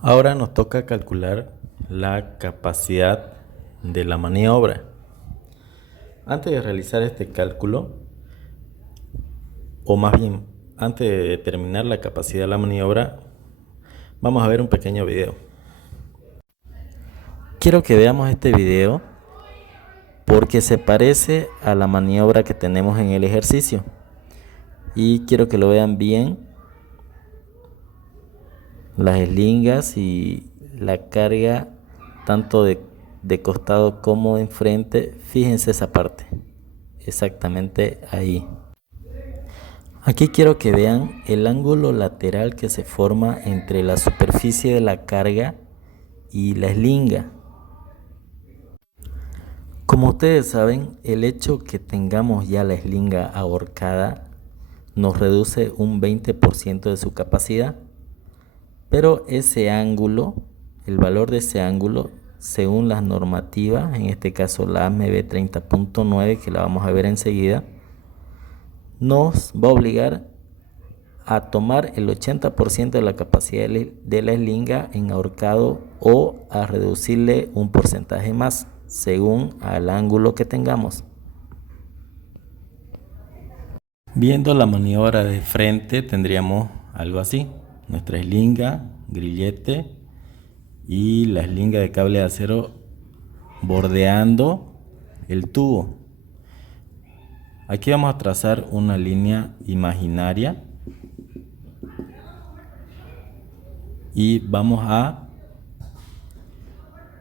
Ahora nos toca calcular la capacidad de la maniobra. Antes de realizar este cálculo, o más bien antes de determinar la capacidad de la maniobra, vamos a ver un pequeño video. Quiero que veamos este video porque se parece a la maniobra que tenemos en el ejercicio y quiero que lo vean bien. Las eslingas y la carga tanto de costado como de enfrente. Fíjense esa parte, exactamente ahí. Aquí quiero que vean el ángulo lateral que se forma entre la superficie de la carga y la eslinga. Como ustedes saben, el hecho que tengamos ya la eslinga ahorcada nos reduce un 20% de su capacidad. Pero ese ángulo, el valor de ese ángulo, según las normativas, en este caso la ASME 30.9, que la vamos a ver enseguida, nos va a obligar a tomar el 80% de la capacidad de la eslinga en ahorcado o a reducirle un porcentaje más, según al ángulo que tengamos. Viendo la maniobra de frente tendríamos algo así: nuestra eslinga, grillete y la eslinga de cable de acero bordeando el tubo. Aquí vamos a trazar una línea imaginaria y vamos a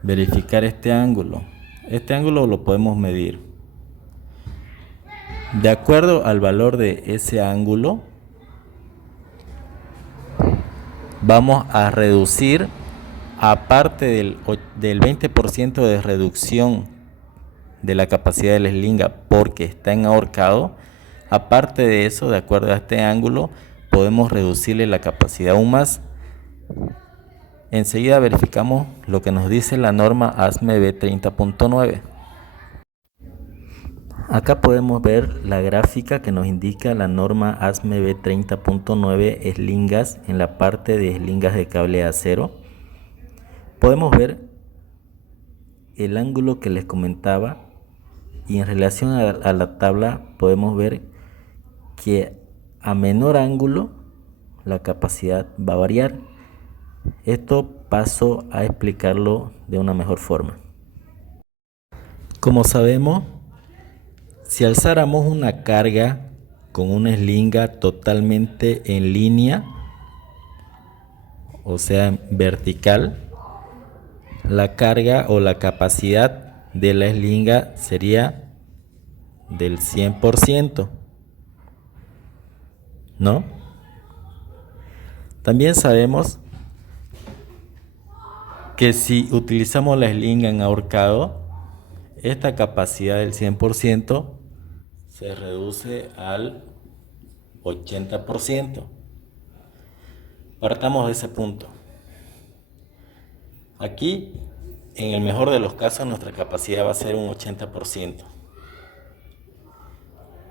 verificar este ángulo. Este ángulo lo podemos medir. De acuerdo al valor de ese ángulo, vamos a reducir, aparte del 20% de reducción de la capacidad de la eslinga porque está en ahorcado, aparte de eso, de acuerdo a este ángulo, podemos reducirle la capacidad aún más. Enseguida verificamos lo que nos dice la norma ASME B30.9. Acá podemos ver la gráfica que nos indica la norma ASME B30.9 eslingas en la parte de eslingas de cable de acero. Podemos ver el ángulo que les comentaba y en relación a la tabla podemos ver que a menor ángulo la capacidad va a variar. Esto paso a explicarlo de una mejor forma. Como sabemos, si alzáramos una carga con una eslinga totalmente en línea, o sea vertical, la carga o la capacidad de la eslinga sería del 100%, ¿no? También sabemos que si utilizamos la eslinga en ahorcado, esta capacidad del 100% se reduce al 80%. Partamos de ese punto. Aquí, en el mejor de los casos, nuestra capacidad va a ser un 80%.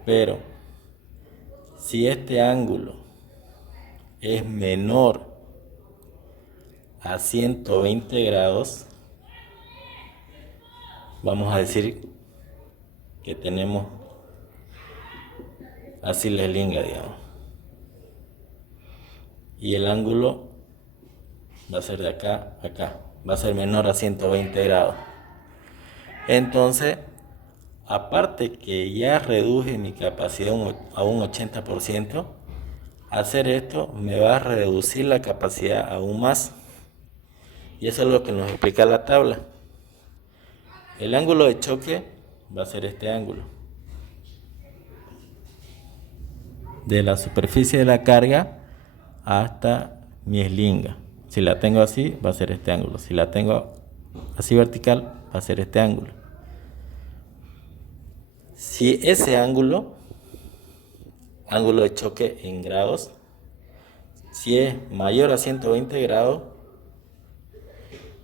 Pero si este ángulo es menor a 120 grados, vamos a decir que tenemos así la eslinga, digamos. Y el ángulo va a ser de acá a acá, va a ser menor a 120 grados. Entonces, aparte que ya reduje mi capacidad a un 80%, hacer esto me va a reducir la capacidad aún más. Y eso es lo que nos explica la tabla. El ángulo de choque va a ser este ángulo. De la superficie de la carga hasta mi eslinga. Si la tengo así, va a ser este ángulo. Si la tengo así vertical, va a ser este ángulo. Si ese ángulo de choque en grados, si es mayor a 120 grados,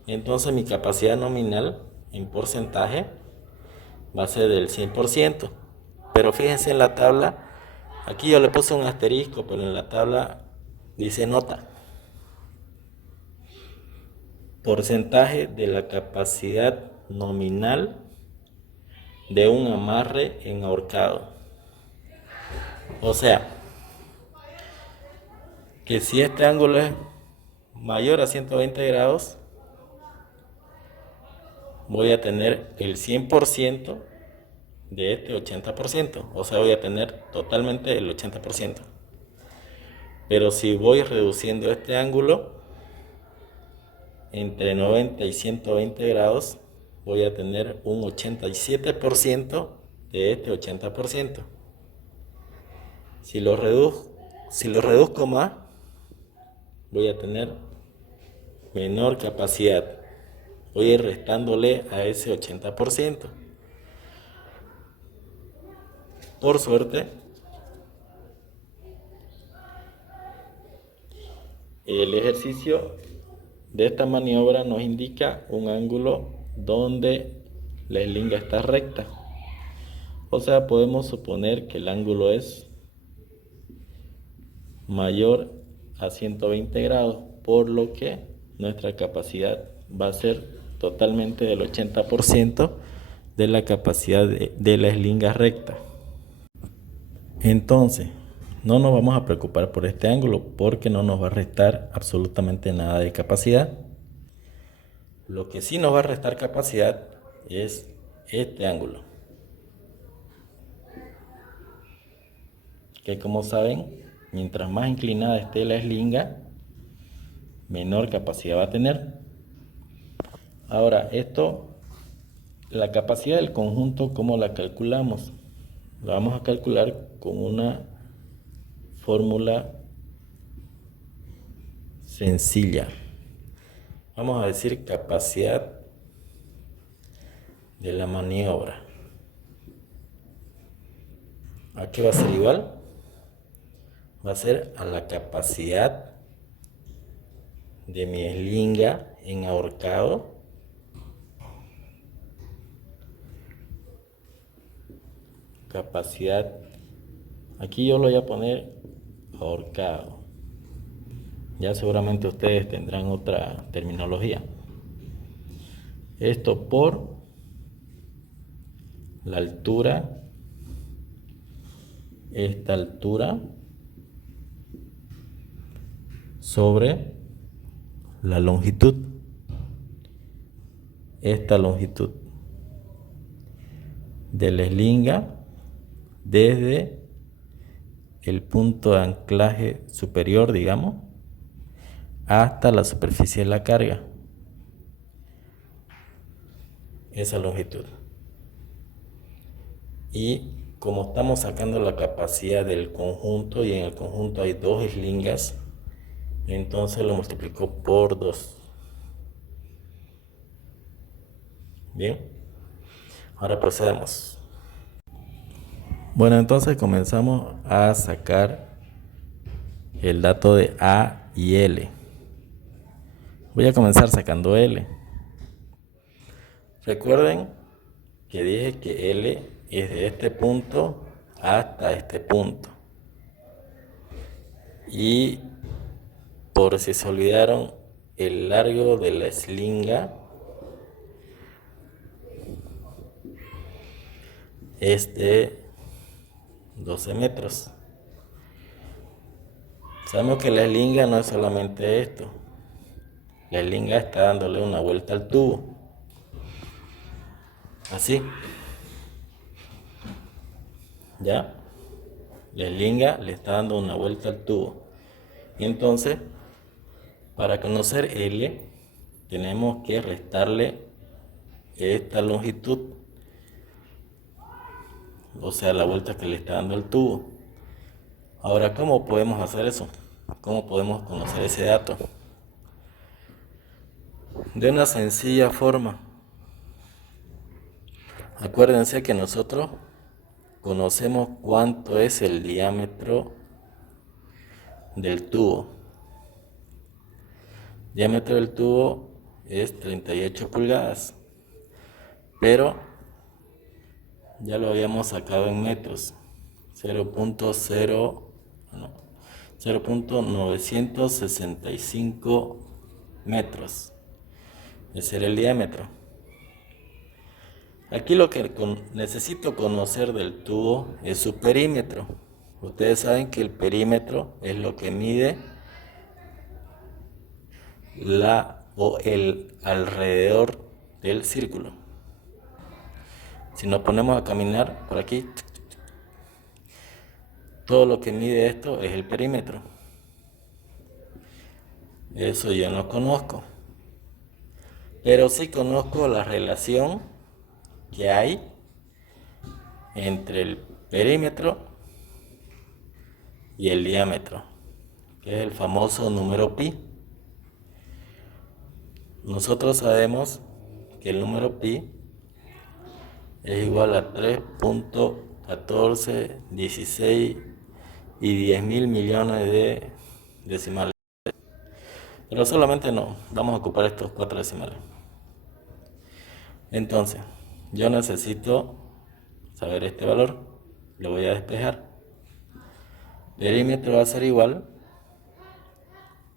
entonces mi capacidad nominal en porcentaje va a ser del 100%. Pero fíjense en la tabla, aquí yo le puse un asterisco, pero en la tabla dice nota. porcentaje de la capacidad nominal de un amarre en ahorcado. O sea, que si este ángulo es mayor a 120 grados, voy a tener el 100% de este 80%. O sea, voy a tener totalmente el 80%. Pero si voy reduciendo este ángulo entre 90 y 120 grados, voy a tener un 87% de este 80%. Si lo reduzco más, voy a tener menor capacidad. Voy a ir restándole a ese 80%. Por suerte, el ejercicio de esta maniobra nos indica un ángulo donde la eslinga está recta. O sea, podemos suponer que el ángulo es mayor a 120 grados, por lo que nuestra capacidad va a ser totalmente del 80% de la capacidad de la eslinga recta. Entonces, no nos vamos a preocupar por este ángulo porque no nos va a restar absolutamente nada de capacidad. Lo que sí nos va a restar capacidad es este ángulo, que como saben, mientras más inclinada esté la eslinga, menor capacidad va a tener. Ahora, la capacidad del conjunto, ¿cómo la calculamos? La vamos a calcular con una fórmula sencilla. Vamos a decir capacidad de la maniobra. ¿A qué va a ser igual? Va a ser a la capacidad de mi eslinga en ahorcado capacidad, aquí yo lo voy a poner ahorcado, ya seguramente ustedes tendrán otra terminología. Esto por la altura, esta altura sobre la longitud, esta longitud de la eslinga desde el punto de anclaje superior, digamos, hasta la superficie de la carga, esa longitud. Y como estamos sacando la capacidad del conjunto y en el conjunto hay dos eslingas, entonces lo multiplico por 2. Bien, ahora procedemos. Bueno, entonces comenzamos a sacar el dato de A y L. Voy a comenzar sacando L. Recuerden que dije que L es de este punto hasta este punto. Y por si se olvidaron, el largo de la eslinga es de 12 metros. Sabemos que la eslinga no es solamente esto. La eslinga está dándole una vuelta al tubo. Así. ¿Ya? La eslinga le está dando una vuelta al tubo. Y entonces, para conocer L, tenemos que restarle esta longitud, o sea, la vuelta que le está dando el tubo. Ahora, ¿cómo podemos hacer eso? ¿Cómo podemos conocer ese dato? De una sencilla forma. Acuérdense que nosotros conocemos cuánto es el diámetro del tubo. El diámetro del tubo es 38 pulgadas, pero ya lo habíamos sacado en metros, 0.965 metros. Ese era el diámetro. Aquí lo que necesito conocer del tubo es su perímetro. Ustedes saben que el perímetro es lo que mide el alrededor del círculo. Si nos ponemos a caminar por aquí, todo lo que mide esto es el perímetro. Eso yo no conozco. Pero sí conozco la relación que hay entre el perímetro y el diámetro, que es el famoso número pi. Nosotros sabemos que el número pi es igual a 3.1416 y 10.000 millones de decimales. Pero solamente no, vamos a ocupar estos 4 decimales. Entonces, yo necesito saber este valor. Lo voy a despejar. Perímetro va a ser igual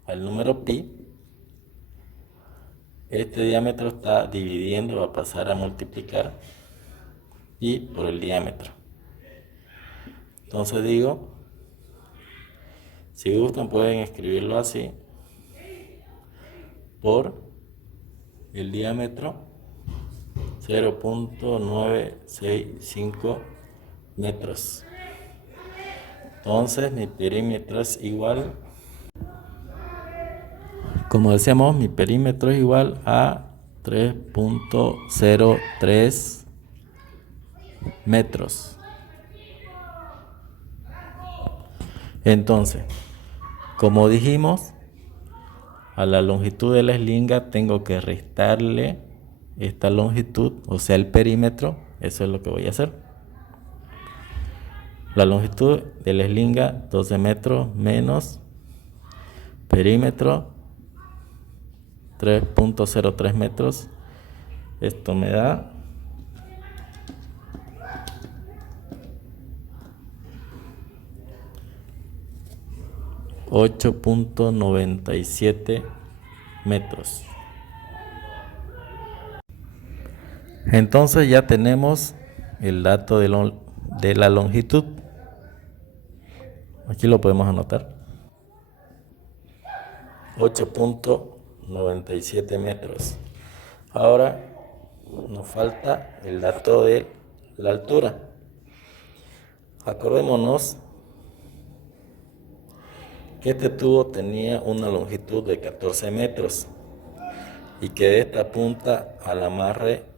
al número pi. Este diámetro está dividiendo, va a pasar a multiplicar pi por el diámetro. Entonces digo, si gustan pueden escribirlo así, por el diámetro 0.965 metros. Entonces mi perímetro es igual, como decíamos, mi perímetro es igual a 3.03 metros. Entonces, como dijimos, a la longitud de la eslinga tengo que restarle esta longitud, o sea el perímetro. Eso es lo que voy a hacer. La longitud de la eslinga 12 metros menos perímetro 3.03 metros. Esto me da 8.97 metros. Entonces ya tenemos el dato de la longitud. Aquí lo podemos anotar. 8.97 metros. Ahora nos falta el dato de la altura. Acordémonos que este tubo tenía una longitud de 14 metros y que de esta punta al amarre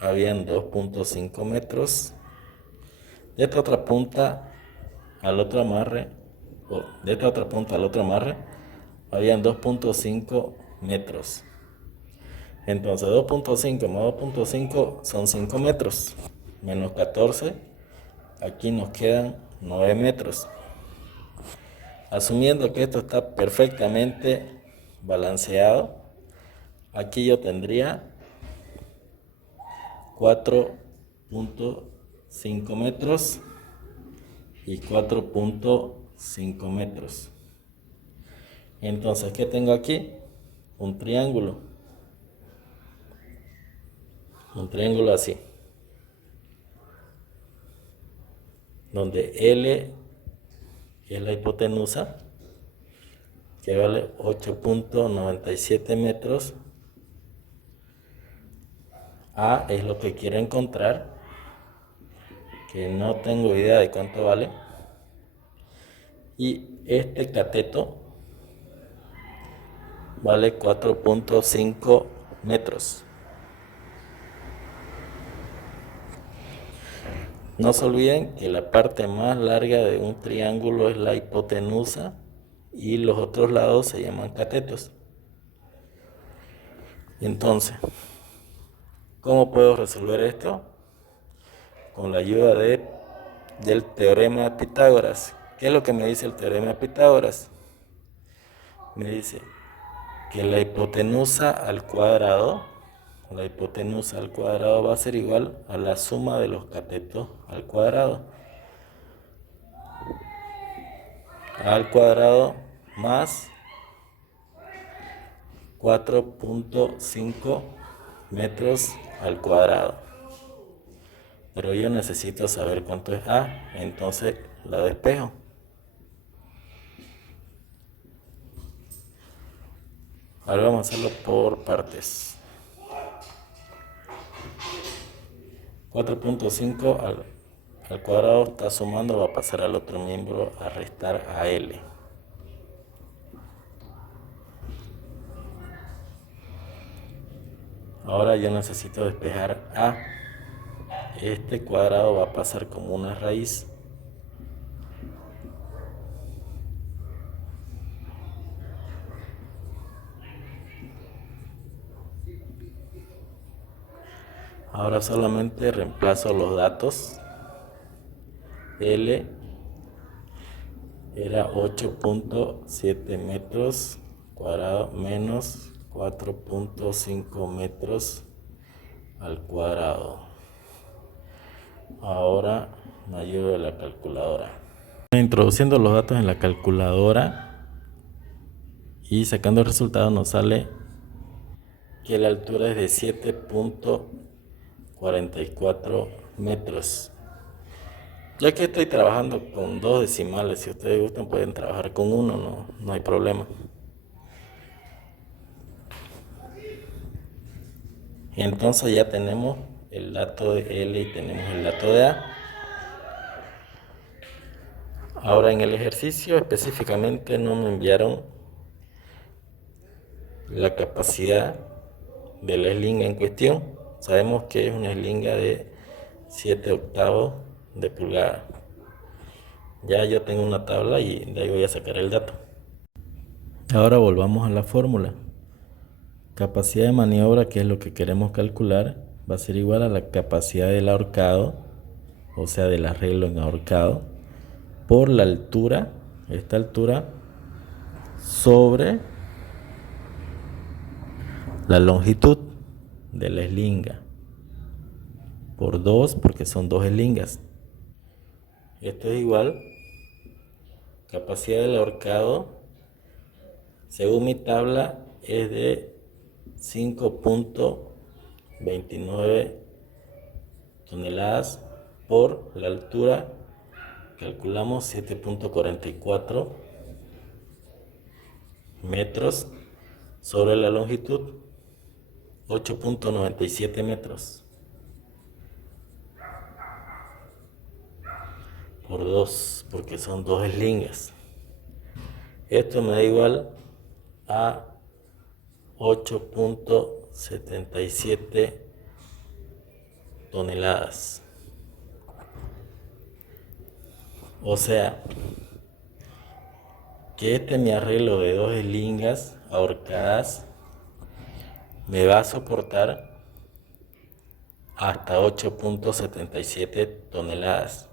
habían 2.5 metros. De esta otra punta al otro amarre, habían 2.5 metros. Entonces 2.5 más 2.5 son 5 metros, menos 14, aquí nos quedan 9 metros. Asumiendo que esto está perfectamente balanceado, aquí yo tendría 4.5 metros y 4.5 metros. Entonces, ¿qué tengo aquí? Un triángulo así, donde L es la hipotenusa, que vale 8.97 metros. A es lo que quiero encontrar, que no tengo idea de cuánto vale. Y este cateto vale 4.5 metros. No se olviden que la parte más larga de un triángulo es la hipotenusa y los otros lados se llaman catetos. Entonces, ¿cómo puedo resolver esto? Con la ayuda del teorema de Pitágoras. ¿Qué es lo que me dice el teorema de Pitágoras? Me dice que la hipotenusa al cuadrado va a ser igual a la suma de los catetos al cuadrado más 4.5 metros al cuadrado. Pero yo necesito saber cuánto es A, entonces la despejo. Ahora vamos a hacerlo por partes. 4.5 al cuadrado está sumando, va a pasar al otro miembro a restar a L. Ahora yo necesito despejar A. Este cuadrado va a pasar como una raíz. Ahora solamente reemplazo los datos. L era 8.7 metros cuadrados menos 4.5 metros al cuadrado. Ahora me ayudo de la calculadora. Introduciendo los datos en la calculadora y sacando el resultado nos sale que la altura es de 7.44 metros. Ya que estoy trabajando con dos decimales, si ustedes gustan pueden trabajar con uno, no hay problema. Entonces ya tenemos el dato de L y tenemos el dato de A. Ahora en el ejercicio específicamente no me enviaron la capacidad de la eslinga en cuestión. Sabemos que es una eslinga de 7/8 de pulgada. Ya yo tengo una tabla y de ahí voy a sacar el dato. Ahora volvamos a la fórmula. Capacidad de maniobra, que es lo que queremos calcular, va a ser igual a la capacidad del ahorcado, o sea del arreglo en ahorcado, por la altura, esta altura, sobre la longitud de la eslinga, por 2, porque son dos eslingas. Esto es igual, capacidad del ahorcado, según mi tabla, es de 5.29 toneladas por la altura, calculamos 7.44 metros sobre la longitud, 8.97 metros por 2, porque son dos eslingas. Esto me da igual a 8.77 toneladas. O sea, que este mi arreglo de dos eslingas ahorcadas me va a soportar hasta 8.77 toneladas.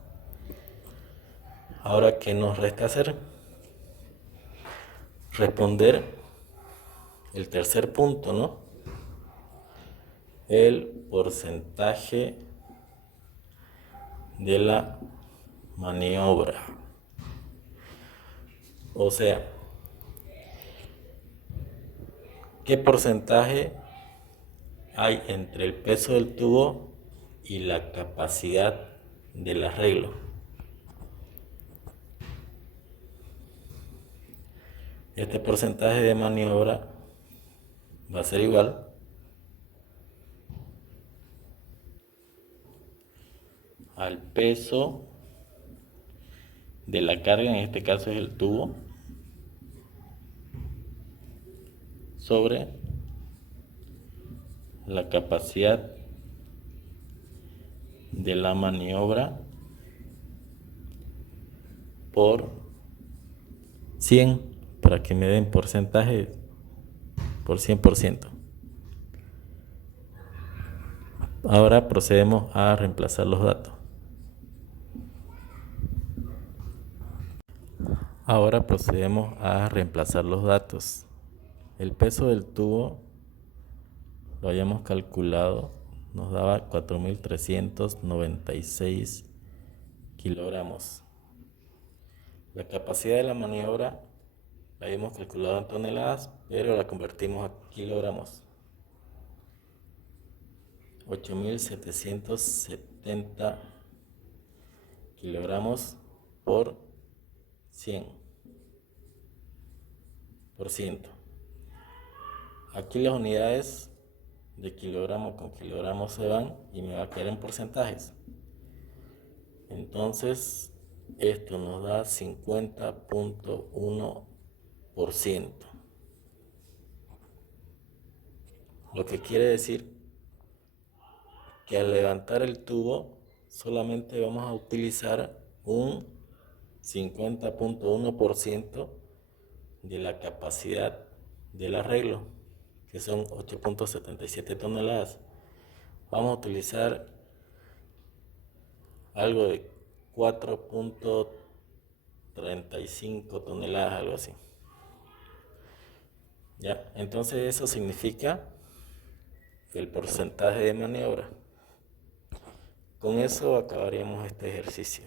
Ahora, ¿qué nos resta hacer? Responder el tercer punto, ¿no? El porcentaje de la maniobra. O sea, ¿qué porcentaje hay entre el peso del tubo y la capacidad del arreglo? Este porcentaje de maniobra va a ser igual al peso de la carga, en este caso es el tubo, sobre la capacidad de la maniobra por 100, para que me den porcentaje por 100%. Ahora procedemos a reemplazar los datos. Ahora procedemos a reemplazar los datos. El peso del tubo lo habíamos calculado, nos daba 4.396 kilogramos. La capacidad de la maniobra la habíamos calculado en toneladas, pero la convertimos a kilogramos. 8.770 kilogramos por 100%. Aquí las unidades de kilogramo con kilogramo se van y me va a quedar en porcentajes. Entonces esto nos da 50.1%, lo que quiere decir que al levantar el tubo solamente vamos a utilizar un 50.1% de la capacidad del arreglo, que son 8.77 toneladas. Vamos a utilizar algo de 4.35 toneladas, algo así. ¿Ya? Entonces eso significa el porcentaje de maniobra. Con eso acabaríamos este ejercicio.